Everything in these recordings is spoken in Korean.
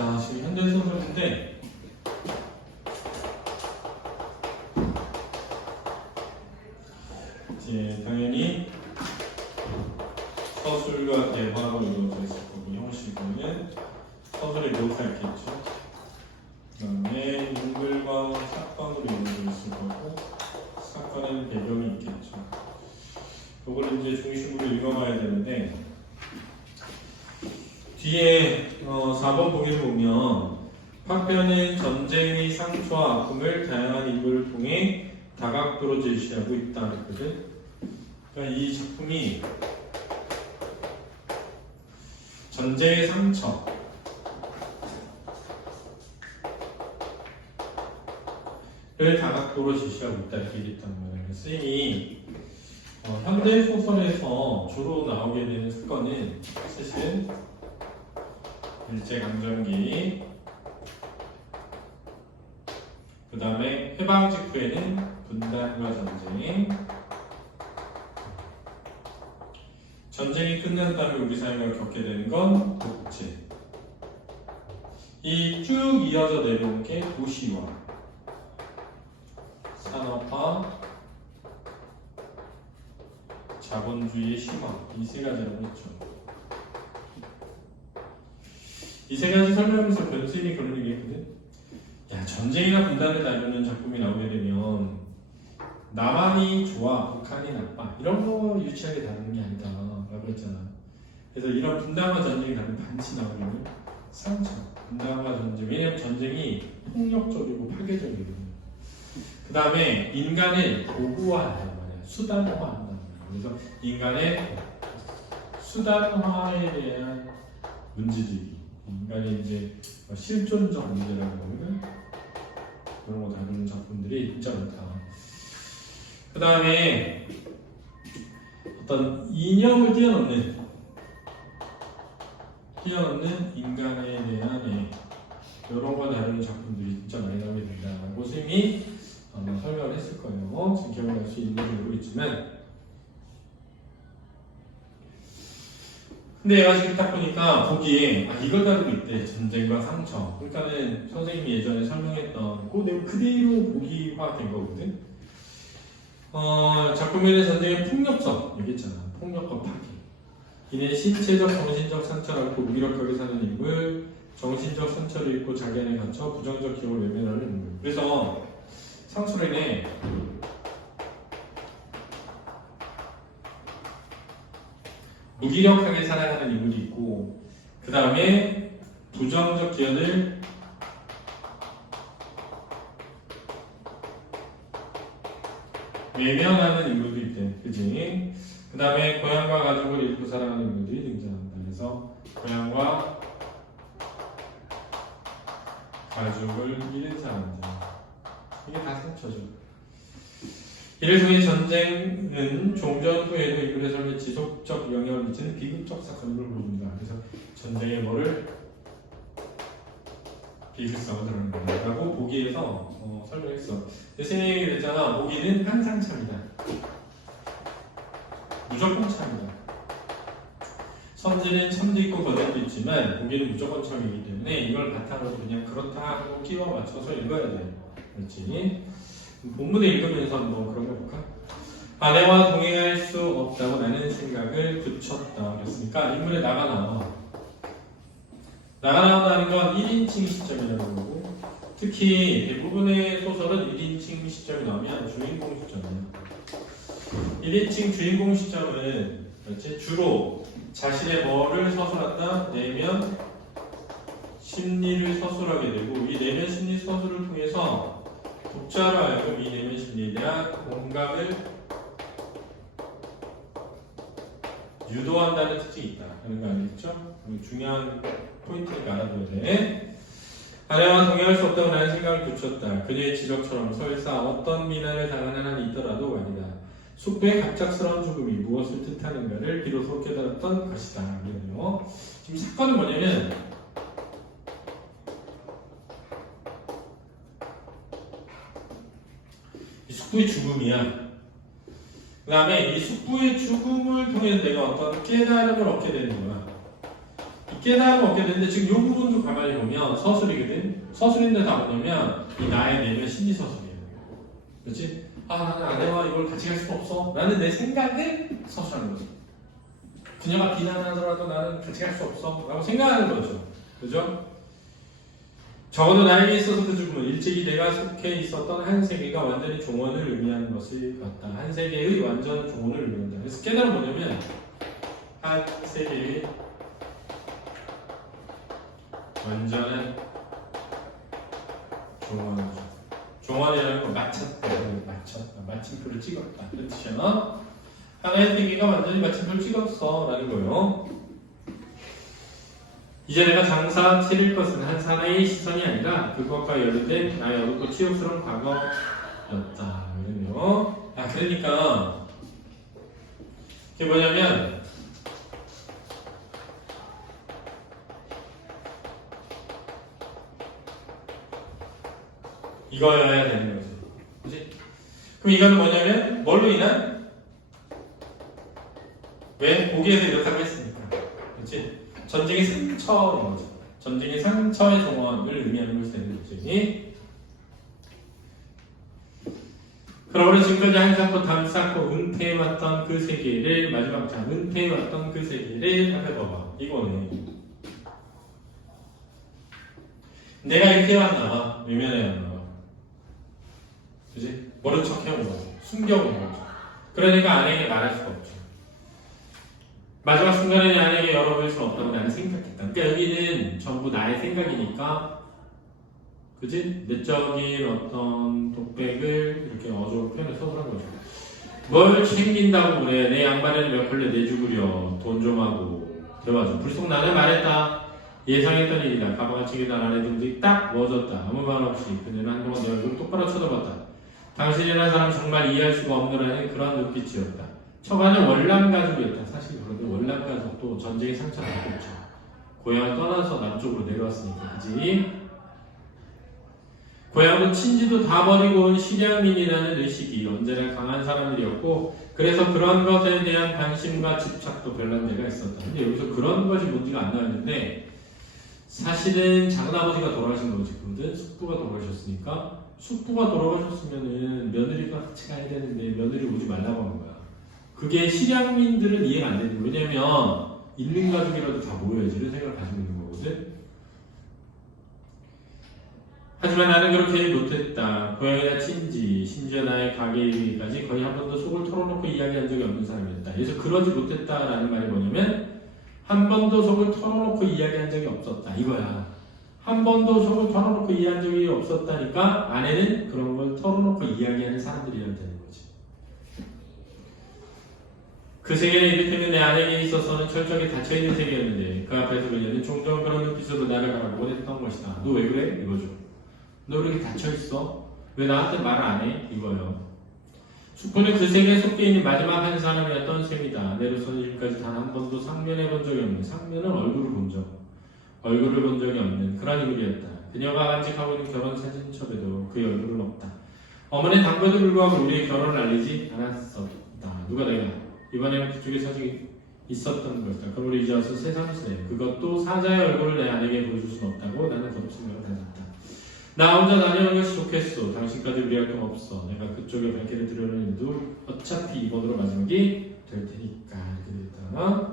자, 지금 현대소설인데 이제 당연히 서술과 대화로 이루어져 있을 거고 형식은 서술의 묘사였겠죠. 그 다음에 인물과 사건으로 이루어져 있을 거고 사건에는 배경이 있겠죠. 이걸 이제 중심으로 읽어봐야 되는데 뒤에 4번 보기를 보면 파편은 전쟁의 상처와 아픔을 다양한 인물을 통해 다각도로 제시하고 있다 그랬거든. 그러니까 이 작품이 전쟁의 상처를 다각도로 제시하고 있다 이렇게 얘기했단 말이에요. 선생님이 현대 소설에서 주로 나오게 되는 사건은 사실은 일제강점기, 그 다음에 해방 직후에는 분단과 전쟁, 전쟁이 끝난 다음에 우리 사회가 겪게 되는 건 독재. 이 쭉 이어져 내려온 게 도시화, 산업화, 자본주의의 심화, 이 세 가지라고 했죠. 이 세 가지 설명하면서 변수인이 그런 얘기했거든. 야, 전쟁이나 분단을 다루는 작품이 나오게 되면 남한이 좋아, 북한이 나빠 이런 거 유치하게 다루는 게 아니다 라고 했잖아. 그래서 이런 분단과 전쟁이 다루는 반드시 나오려면 상처, 분단과 전쟁. 왜냐면 전쟁이 폭력적이고 파괴적이거든요. 그 다음에 인간을 도구화한단 말이야. 수단화한단 말이야. 그래서 인간의 수단화에 대한 문제제기, 인간의 이제 실존적 문제라고 하면 그런 거 다루는 작품들이 진짜 많다. 그 다음에 어떤 이념을 뛰어넘는 인간에 대한 이런 거 다루는 작품들이 진짜 많이 나오게 된다고 선생님이 아마 설명을 했을 거예요. 지금 기억날 수 있는지 모르겠지만, 근데 얘가 지금 딱 보니까 보기에 이걸 다루고 있대. 전쟁과 상처. 그러니까는 선생님이 예전에 설명했던 그 내용 그대로 보기화된 거거든. 작품에는 전쟁의 폭력적 얘기했잖아. 폭력과 파괴. 이는 신체적, 정신적 상처를 앓고 무기력하게 사는 인물, 정신적 상처를 입고 자기 안에 갇혀 부정적 기억을 외면하는 인물. 그래서 상처로 인해 무기력하게 살아가는 인물이 있고, 그 다음에 부정적 기억을 외면하는 인물도 있대. 그지? 그 다음에 고향과 가족을 잃고 살아가는 인물들이 등장한다. 그래서 고향과 가족을 잃은 사람들, 이게 다 상처죠. 이를 통해 전쟁은 종전 후에도 인물의 삶에 지속적 영향을 미치는 비극적 사건을 보여준다. 그래서 전쟁의 뭐를 비극성을 드러내는 거라고 보기에서 설명했어. 선생님이 그랬잖아. 보기는 항상 참이다. 무조건 참이다. 선지는 참도 있고 거짓도 있지만 보기는 무조건 참이기 때문에 이걸 바탕으로 그냥 그렇다 하고 끼워 맞춰서 읽어야 돼. 그렇지? 본문을 읽으면서 한번 그런 거 볼까? 아내와 동행할 수 없다고 나는 생각을 붙였다. 그랬으니까 인물에 나가 나온다는 건 1인칭 시점이라고 하고, 특히 대부분의 소설은 1인칭 시점이 나오면 주인공 시점이에요. 1인칭 주인공 시점은 그렇지? 주로 자신의 뭐를 서술한다? 내면 심리를 서술하게 되고, 이 내면 심리 서술을 통해서 독자로 하여금 이 내면 심리에 대한 공감을 유도한다는 특징이 있다. 그런 거 알겠죠? 중요한 포인트니까 알아둬야 돼. 아내와 동행할 수 없다고 나는 생각을 붙였다. 그녀의 지적처럼 설사 어떤 미난을 당하는 한이 있더라도 아니다. 숙부의 갑작스러운 죽음이 무엇을 뜻하는가를 비로소 깨달았던 것이다. 이거요. 지금 사건은 뭐냐면 이 숙부의 죽음이야. 그 다음에 이 숙부의 죽음을 통해 내가 어떤 깨달음을 얻게 되는 거야. 이 깨달음 얻게 되는데 지금 이 부분도 가만히 보면 서술이거든. 서술인데 다 뭐냐면 이 나의 내면 심리 서술이에요. 그렇지? 아 나는 아내와 이걸 같이 갈 수가 없어. 나는 내 생각을 서술하는 거지. 그녀가 비난하더라도 나는 같이 갈 수 없어. 라고 생각하는 거죠. 그죠? 적어도 나에게 있어서 그 죽음은 일찍이 내가 속해 있었던 한 세계가 완전히 종언을 의미하는 것을 같다. 한 세계의 완전한 종언을 의미한다. 그래서 깨달음 뭐냐면 한 세계의 완전한 종언이죠. 종언이라는 건 마쳤다. 마침표를 찍었다. 그 뜻이야. 하나의 세계가 완전히 마침표를 찍었어. 라는 거예요. 이제 내가 장사 치를 것은 한 사나이의 시선이 아니라 그것과 연루된 나의 어둡고 치욕스러운 과거였다. 이러네요. 그러니까 이게 뭐냐면 이거여야 되는 거지. 그치? 그럼 이거는 뭐냐면 뭘로 인한? 왜? 보기에서 이렇다고 했으니까. 그치? 전쟁의 상처인 거죠. 전쟁의 상처의 종언을 의미하는 것이 되는 거지. 그러므로 지금까지 한쌓고 담쌓고 은퇴해왔던 그 세계를 마지막 장 은퇴해왔던 그 세계를 살펴봐봐. 이거는 내가 이렇게 해왔나 외면해왔나 그지? 모른 척 해온 거죠. 숨겨온 거죠. 그러니까 아내에게 말할 수가 없죠. 마지막 순간에 아내에게 열어볼 수는 없다고 나는 생각했다. 그러니까 여기는 전부 나의 생각이니까 그지? 내적인 어떤 독백을 이렇게 어조로 표현해서 그런 거죠. 뭘 챙긴다고 그래. 내 양말에는 몇 켤레 내주구려. 돈 좀 하고. 들어가죠. 불쑥 나는 말했다. 예상했던 일이다. 가방을 챙기던 아내 등등이 딱 멎었다. 아무 말 없이 그녀는 한동안 내 얼굴을 똑바로 쳐다봤다. 당신이라는 사람 정말 이해할 수가 없노라는 그런 눈빛이었다. 처가는 월남가족이었다. 사실 그런데 월남가족도 전쟁의 상처를 받고 있죠. 고향을 떠나서 남쪽으로 내려왔으니까 그지? 고향도 친지도 다 버리고 온 실향민이라는 의식이 언제나 강한 사람들이었고 그래서 그런 것에 대한 관심과 집착도 별난 데가 있었다. 근데 여기서 그런 것이 뭔지가 안 나왔는데 사실은 작은아버지가 돌아가신 거지. 근데 숙부가 돌아가셨으니까 숙부가 돌아가셨으면은 며느리가 같이 가야 되는데 며느리 오지 말라고 하는 거야. 그게 실향민들은 이해가 안 되는 거야. 왜냐면 있는 가족이라도 다 모여야지 이런 생각을 가지고 있는 거거든. 하지만 나는 그렇게 못했다. 고향이나 친지, 심지어 나의 가게 일까지 거의 한 번도 속을 털어놓고 이야기한 적이 없는 사람이었다. 그래서 그러지 못했다라는 말이 뭐냐면 한 번도 속을 털어놓고 이야기한 적이 없었다. 이거야. 한 번도 속을 털어놓고 이야기한 적이 없었다니까 아내는 그런 걸 털어놓고 이야기하는 사람들이라는 거지. 그 세계는 이를테면 내 아내에게 있어서는 철저하게 닫혀있는 세계였는데 그 앞에서 그녀는 종종 그런 눈빛으로 나를 바라보곤 했던 것이다. 너 왜 그래? 이거죠. 너 왜 이렇게 닫혀있어? 왜 나한테 말을 안 해? 이거요. 숙부는 그 세계에 속해 있는 마지막 한 사람이었던 셈이다. 내로서는 지금까지 단 한 번도 상면해 본 적이 없는 상면은 얼굴을 본 적이 없는 그런 인물이었다. 그녀가 간직하고 있는 결혼 사진첩에도 그의 얼굴은 없다. 어머니는 당부에도 불구하고 우리의 결혼을 알리지 않았었다. 누가 내가 이번에는 그쪽에 사진이 있었던 것이다. 그럼 우리 이제 와서 새삼스레 그것도 사자의 얼굴을 내 아내에게 보여줄 수는 없다고 나는 거듭 생각을 해봤다. 나 혼자 다녀오는 것이 좋겠소. 당신까지 우리할 경 없어. 내가 그쪽에 발길을 들여오는 일도 어차피 이번으로 마지막이 될 테니까. 이렇게 됐다.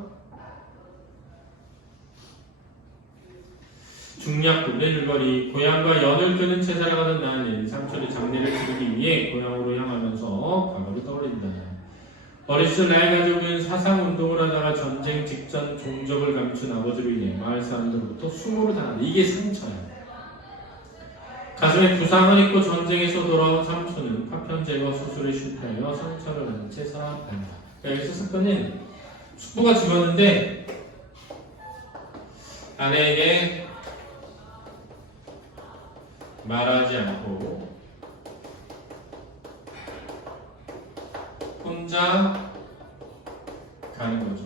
중략군의 줄거리. 고향과 연을 끄는 채 살아가던 나는 삼촌의 장례를 치르기 위해 고향으로 향하면서 과거를 떠올린다. 어린 시절 나의 가족은 사상운동을 하다가 전쟁 직전 종적을 감춘 아버지로 인해 마을 사람들로부터 수모를 당한다. 이게 상처야. 가슴에 부상을 입고 전쟁에서 돌아온 삼촌은 파편 제거 수술에 실패하여 상처를 받은 채 살아간다. 여기서 사건은 숙부가 죽었는데 아내에게 말하지 않고 혼자 가는 거죠.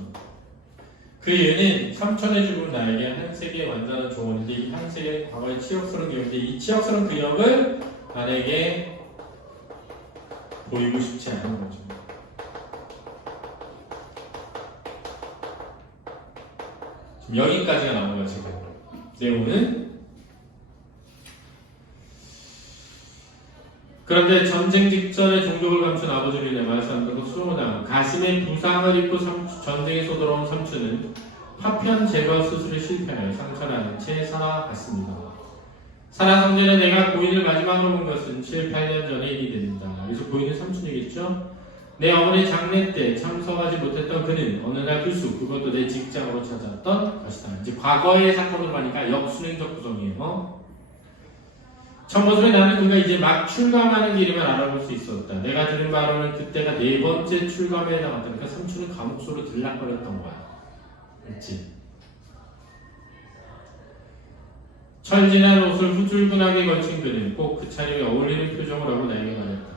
그 이유는 삼촌의 죽음 나에게 한 세계의 완전한 조언인데 이 한 세계의 과거의 치욕스러운 기억인데 이 치욕스러운 기억을 아내에게 보이고 싶지 않은 거죠. 여기까지가 나온 거야 지금. 내용은. 그런데 전쟁 직전에 종족을 감춘 아버지를 위해 말씀드리고 수호당 가슴에 부상을 입고 전쟁에서 돌아온 삼촌은 파편 제거 수술에 실패하여 상처를 안은 채 살아갔습니다. 사라 성전에 내가 고인을 마지막으로 본 것은 7, 8년 전의 일이 됩니다. 그래서 고인은 삼촌이겠죠? 내 어머니 장례 때 참석하지 못했던 그는 어느 날 불쑥 그것도 내 직장으로 찾아왔던 것이다. 이제 과거의 사건으로 하니까 역순행적 구성이에요. 청모습에 나는 그가 이제 막 출감하는 길임을 알아볼 수 있었다. 내가 들은 바로는 그때가 4번째 출감에 해당한다. 그러니까 삼촌은 감옥소로 들락거렸던 거야. 그렇지? 철진한 옷을 후줄근하게 걸친 그는 꼭 그 차림에 어울리는 표정을 하고 나에게 말했다.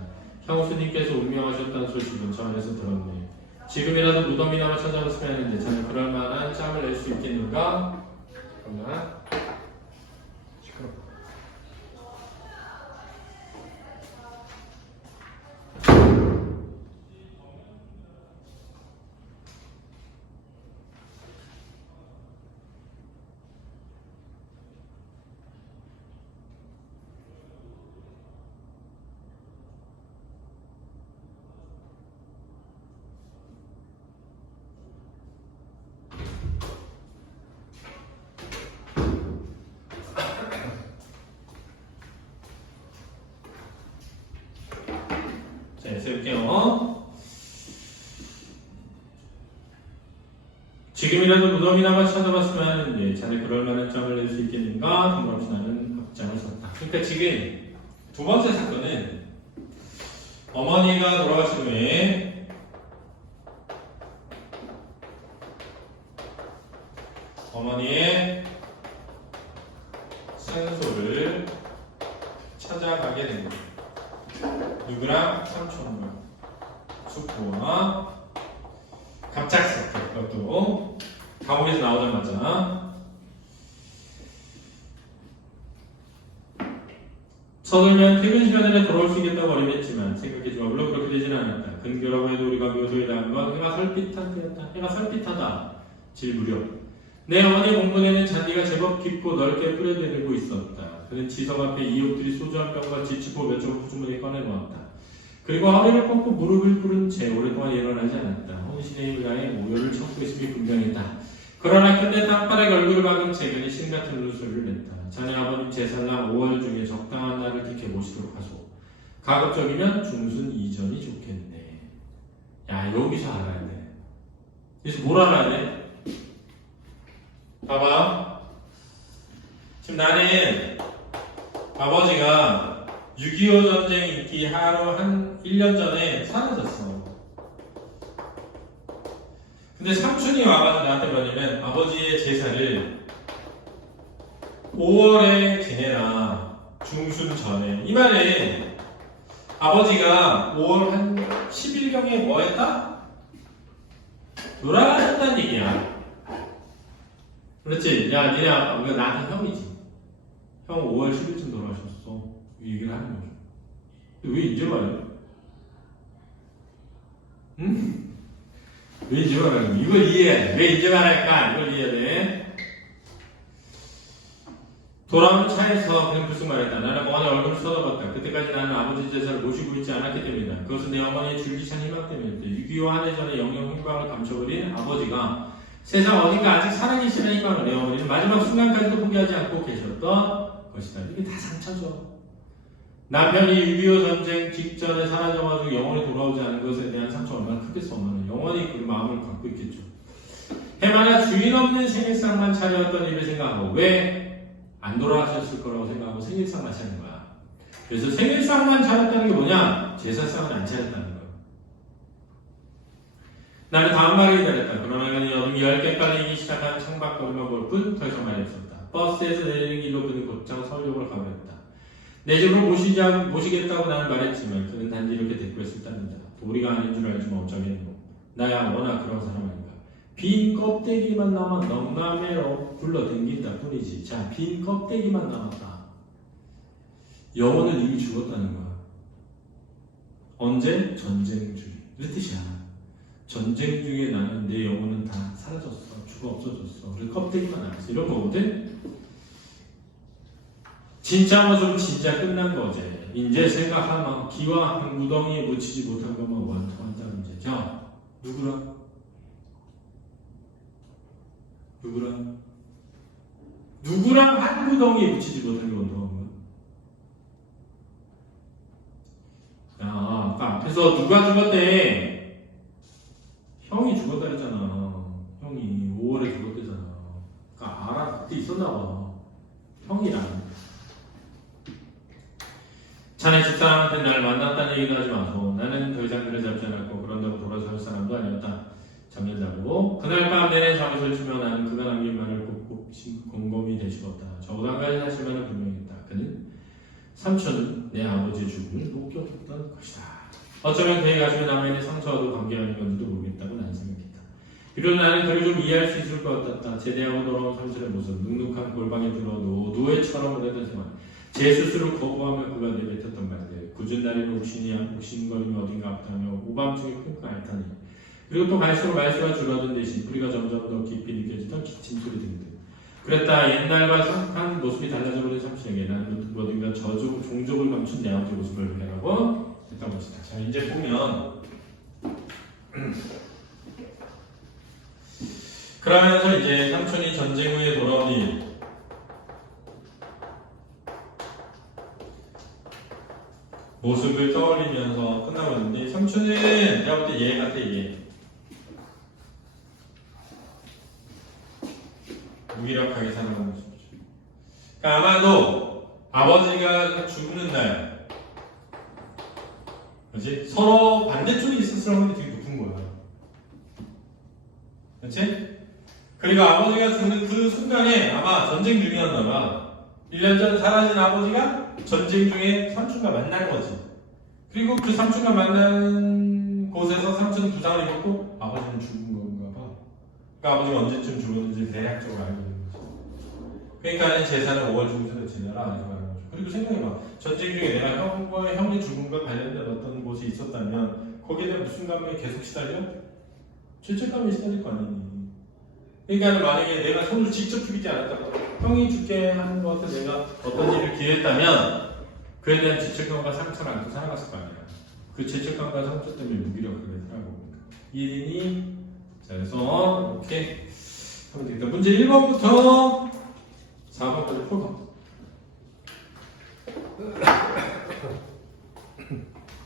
형수님께서 운명하셨다는 소식은 저 안에서 들었네. 지금이라도 무덤이나마 찾아봤으면 하는데 자는 그럴 만한 짬을 낼 수 있겠는가? 그러나 시끄러워. 자, 세울게요. 지금이라도 무덤이나마 찾아봤으면 하는데 자네 그럴 만한 짬을 낼 수 있겠는가? 동그라미 나는 앞장을 섰다. 그러니까 지금 두 번째 사건은 어머니가 돌아가신 후에 어머니의 산소를 찾아가게 됩니다. 누구랑? 삼촌과 숙부와 갑작스럽게 그것도 감옥에서 나오자마자 서둘면 퇴근 시간에는 돌아올 수 있겠다고 어림했지만 생각해주마. 물론 그렇게 되지는 않았다. 근교라고 해도 우리가 묘소에 대한 건 해가 설빛한 때였다. 해가 설빛하다. 질 무렵 내 어머니 공문에는 잔디가 제법 깊고 넓게 뿌려대고 있었다. 그는 지석 앞에 이웃들이 소주 한 병과 지치포 몇 점 후주머니에 꺼내놓았다. 그리고 허리를 꺾고 무릎을 꿇은 채 오랫동안 일어나지 않았다. 혼신의 힘을 다해 모욕을 참고 있음이 분명했다. 그러나 끝내 땅바닥에 얼굴을 박은 채 그는 신같은 울소리를 냈다. 자네 아버님 제살랑 5월 중에 적당한 날을 택해 모시도록 하소. 가급적이면 중순 이전이 좋겠네. 야, 여기서 알아야 돼. 여기서 뭘 알아야 돼? 봐봐. 지금 나는 아버지가 6.25 전쟁 있기 하루 한 1년 전에 사라졌어. 근데 삼촌이 와가지고 나한테 뭐냐면 아버지의 제사를 5월에 지내라. 중순 전에. 이 말에 아버지가 5월 한 10일경에 뭐 했다? 돌아가셨다는 얘기야. 그렇지? 야, 니네 아버지가 나한테 형이지. 형 5월 10일쯤 돌아가셨어. 이 얘기를 하는 거죠. 근데 왜 이제 말해? 응? 왜 이제 말하는 거야? 이걸 이해해. 왜 이제 말할까? 이걸 이해해야 돼. 돌아온 차에서 그냥 무슨 말했다. 나는 어머니 얼굴을 쳐다봤다. 그때까지 나는 아버지 제사를 모시고 있지 않았기 때문이다. 그것은 내 어머니의 줄기찬 희망 때문이었다. 6.25 한 해 전에 영영 희망을 감춰버린 아버지가 세상 어딘가 아직 살아계시는 희망을 내 어머니는 마지막 순간까지도 포기하지 않고 계셨던 것이다. 이게 다 상처죠. 남편이 6.25 전쟁 직전에 사라져가지고 영원히 돌아오지 않은 것에 대한 상처가 얼마나 크겠어. 엄마는 영원히 그 마음을 갖고 있겠죠. 해마다 주인 없는 생일상만 차려왔던 일을 생각하고 왜 안 돌아가셨을 거라고 생각하고 생일상만 차린 거야. 그래서 생일상만 차렸다는 게 뭐냐? 제사상은 안 차렸다는 거야. 나는 다음 말을 기다렸다. 그러나 그는 여름 10개까지 이기 시작한 창밖거리만 볼 뿐 더 이상 말이 없었다. 버스에서 내리는 길로 그는 곧장 서울역으로 가버렸다. 내 집으로 모시겠다고 나는 말했지만 그는 단지 이렇게 대꾸했을 뿐이다. 도리가 아닌 줄 알지만 어쩌겠노. 나야 워낙 그런 사람 아닌가. 빈 껍데기만 남아 넉남매로 굴러댕긴다 뿐이지. 자, 빈 껍데기만 남았다. 영혼은 이미 죽었다는 거야. 언제? 전쟁 중에. 이 뜻이야. 전쟁 중에 나는 내 영혼은 다 사라졌어. 죽어 없어졌어. 그 껍데기만 남았어. 이런 거거든. 진짜 모습은 진짜 끝난 거지. 이제 생각하면 기와 한 구덩이에 묻히지 못한 것만 완성한다는 문제. 자, 누구랑? 누구랑 한 구덩이에 묻히지 못한 게 완성한 거야? 야, 아까 앞에서 누가 죽었대? 형이 죽었다 했잖아. 형이 5월에 죽었대잖아. 그러니까 알아. 그때 있었나 봐. 형이랑. 자네 집사람한테 날 만났다는 얘기도 하지 마소. 나는 더 이상 그를 잡지 않았고 그런다고 돌아설 사람도 아니었다. 잠을 자고 그날 밤 내내 잠을 설치며 나는 그가 남긴 말을 곱곱 곰곰이 되씹었다. 적어도 한 가지 사실만은 분명했다. 그는 삼촌은 내 아버지의 죽음을 목격했던 것이다. 어쩌면 그의 가슴에 남아있는 상처와도 관계가 있는 건지도 모르겠다고 나는 생각했다. 비록 나는 그를 좀 이해할 수 있을 것 같았다. 제대하고 돌아온 삼촌의 모습, 눅눅한 골방에 들어 노예처럼 오래된 생활, 제 스스로 거부하며 그가 내뱉었던 말들, 굳은 날에는 욱신거리며 어딘가 아프다며 오밤중에 쿵쿵 앓다니, 그리고 또 갈수록 말수가 줄어든 대신 뿌리가 점점 더 깊이 느껴지던 기침 소리 등등. 그랬다 옛날과 한 모습이 달라져버린 삼촌에게 나는 어딘가 종족을 감춘 내 아버지 모습을 발견하고 했던 것이다. 자, 이제 보면 그러면서 이제 삼촌이 전쟁 후에 돌아온 일, 모습을 떠올리면서 끝나고 있는데, 삼촌은 내가 볼 때 얘 같아. 얘 무기력하게 살아가는 모습이죠. 그러니까 아마도 아버지가 죽는 날, 그렇지? 서로 반대쪽에 있었을 확률이 되게 높은 거야. 그렇지? 그리고 아버지가 죽는 그 순간에 아마 전쟁 중이었나 봐. 1년 전 사라진 아버지가 전쟁 중에 삼촌과 만난 거지. 그리고 그 삼촌과 만난 곳에서 삼촌은 부상을 입었고 아버지는 죽은 건가 봐. 그러니까 아버지가 언제쯤 죽었는지 대략적으로 알고 있는 거지. 그러니까 재산을 5월 중순에 지내라 이렇게 말하는 거죠. 그리고 생각해봐. 전쟁 중에 내가 형이 죽음과 관련된 어떤 곳이 있었다면 거기에 대한 무슨 감정이 계속 시달려? 죄책감이 시달릴 거 아니니. 그러니까 만약에 내가 손을 직접 죽이지 않았다고 형이 죽게 하는 것에 내가 어떤 일을 기했다면 그에 대한 죄책감과 상처를 안고 살아갔을 거 아니야. 그 죄책감과 상처 때문에 무기력하게 살아가고 일이니. 자, 그래서 이렇게 하면 되겠다. 문제 1번부터 4번까지 풀어봐.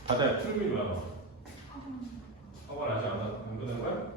바다야 풀고 일어나. 학원 아직 안 끝난 거야?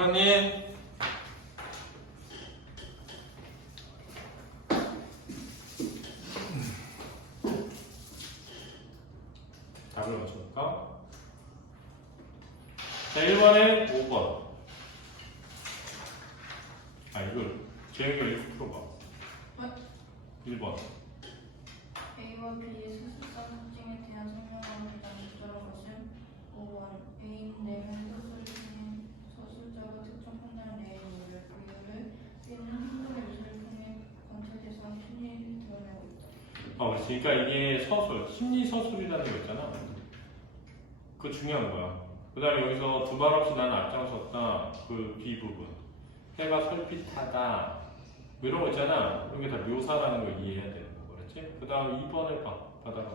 풀었니? 답을 맞춰볼까? 자, 1번에 5번. 아, 이걸 재영이가 이렇게 풀어봐. 1번. A와 B의 수술사 특징에 대한 설명하는 적절한 것은 5번 A인 내면 서술자가 특정 판단 내의 비율을 B는 행동의 요소를 통해 관찰돼서 심리를 드러내고 있다. 그러니까 이게 서술, 심리 서술이라는 거 있잖아. 그거 중요한 거야. 그 다음에 여기서 두말 없이 나는 앞장섰다. 그 B 부분. 해가 솔깃하다. 뭐 이런 거 있잖아. 이런 게 다 묘사라는 걸 이해해야 되는 거. 그렇지? 그 다음 2번을 받아봐.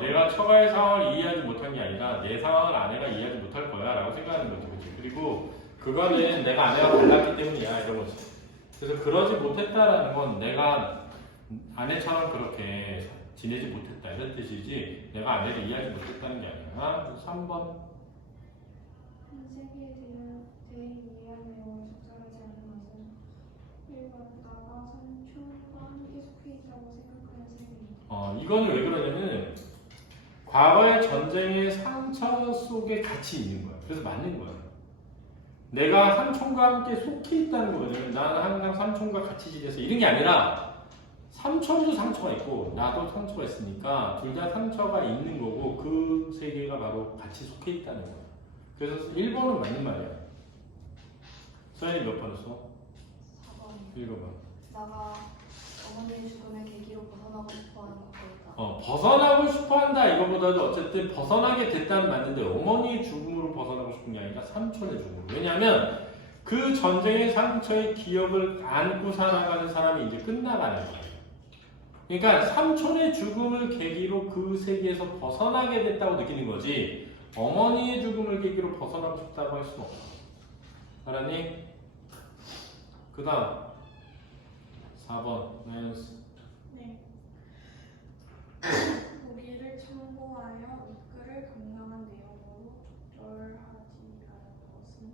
내가 처가의 상황을 이해하지 못한 게 아니라 내 상황을 아내가 이해하지 못할 거야 라고 생각하는 거지. 그치? 그리고 그거는 내가 아내가 달랐기 때문이야 이런 거지. 그래서 그러지 못했다라는 건 내가 아내처럼 그렇게 지내지 못했다 이런 뜻이지 내가 아내를 이해하지 못했다는 게 아니야. 3번. 한 세계에 대해 이해한 내용을 적절하지 않은 것은 1번 나가 삼촌과 함께 속해 있다고 생각하는 세계입니다. 이거는 왜 그러냐면 과거의 전쟁의 상처 속에 같이 있는 거야. 그래서 맞는 거야. 내가 삼촌과 함께 속해 있다는 거거든. 나는 항상 삼촌과 같이 지내서 이런 게 아니라 삼촌도 상처가 있고 나도 상처가 있으니까 둘 다 상처가 있는 거고 그 세계가 바로 같이 속해 있다는 거야. 그래서 1번은 맞는 말이야. 서현이 몇 번 했어? 4번 읽어봐. 나가 어머니의 죽음의 계기로 벗어나고 싶어하는 것보다 벗어나고 싶어 한다 이거보다도 어쨌든 벗어나게 됐다는 맞는데 어머니의 죽음으로 벗어나고 싶은 게 아니라 삼촌의 죽음. 왜냐하면 그 전쟁의 상처의 기억을 안고 살아가는 사람이 이제 끝나가는 거예요. 그러니까 삼촌의 죽음을 계기로 그 세계에서 벗어나게 됐다고 느끼는 거지 어머니의 죽음을 계기로 벗어나고 싶다고 할 수는 없어. 알았니? 그 다음 4번 마이너스. 네. 보기를 참고하여 이끌을 강력한 내용으로 적절하지 않은 것은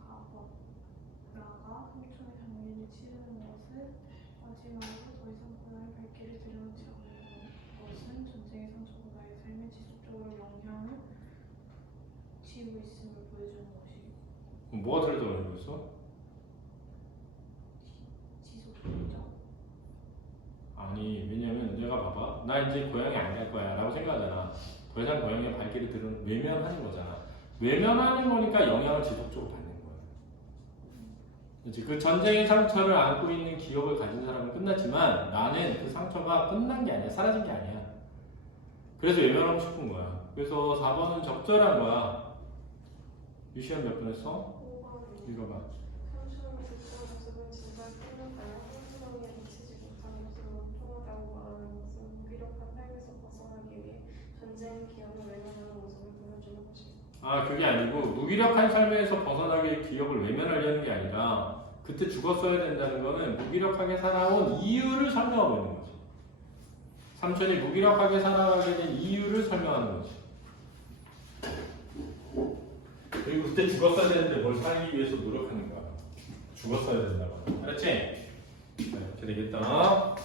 4번 나가 삼촌의 장례를 치르는 것을 마지막으로 더 이상 고난의 발길을 들여놓지 않는 것은 전쟁의 상처가 나의 삶에 지속적으로 영향을 지우고 있음을 보여주는 것이고 뭐가 틀리다고 하는 거였어? 지속적이죠. 아니 왜냐면 내가 봐봐 나 이제 고향에 안 갈 거야 라고 생각하잖아. 더 이상 고향의 발길을 들은 외면하는 거잖아. 외면하는 거니까 영향을 지속적으로 받는 거야. 그렇지? 그 전쟁의 상처를 안고 있는 기억을 가진 사람은 끝났지만 나는 그 상처가 끝난 게 아니야. 사라진 게 아니야. 그래서 외면하고 싶은 거야. 그래서 4번은 적절한 거야. 유시연 몇 번 했어? 5번 읽어봐. 삼촌의 죽고 모습은 진작 끝났다며 한순간에 미치지 못한 것으로 통하다고 말하는 것은 무기력한 삶에서 벗어나기 위해 전쟁 기억을 외면하는 모습을 보여주는 것입니다. 그게 아니고 무기력한 삶에서 벗어나기 위해 기억을 외면하려는 게 아니라 그때 죽었어야 된다는 거는 무기력하게 살아온 이유를 설명하고 있는 거지. 삼촌이 무기력하게 살아가게 된 이유를 설명하는 거지. 그리고 그때 죽었어야 되는데 뭘 살기 위해서 노력하는 거야. 죽었어야 된다고. 알았지? 자, 이렇게 되겠다.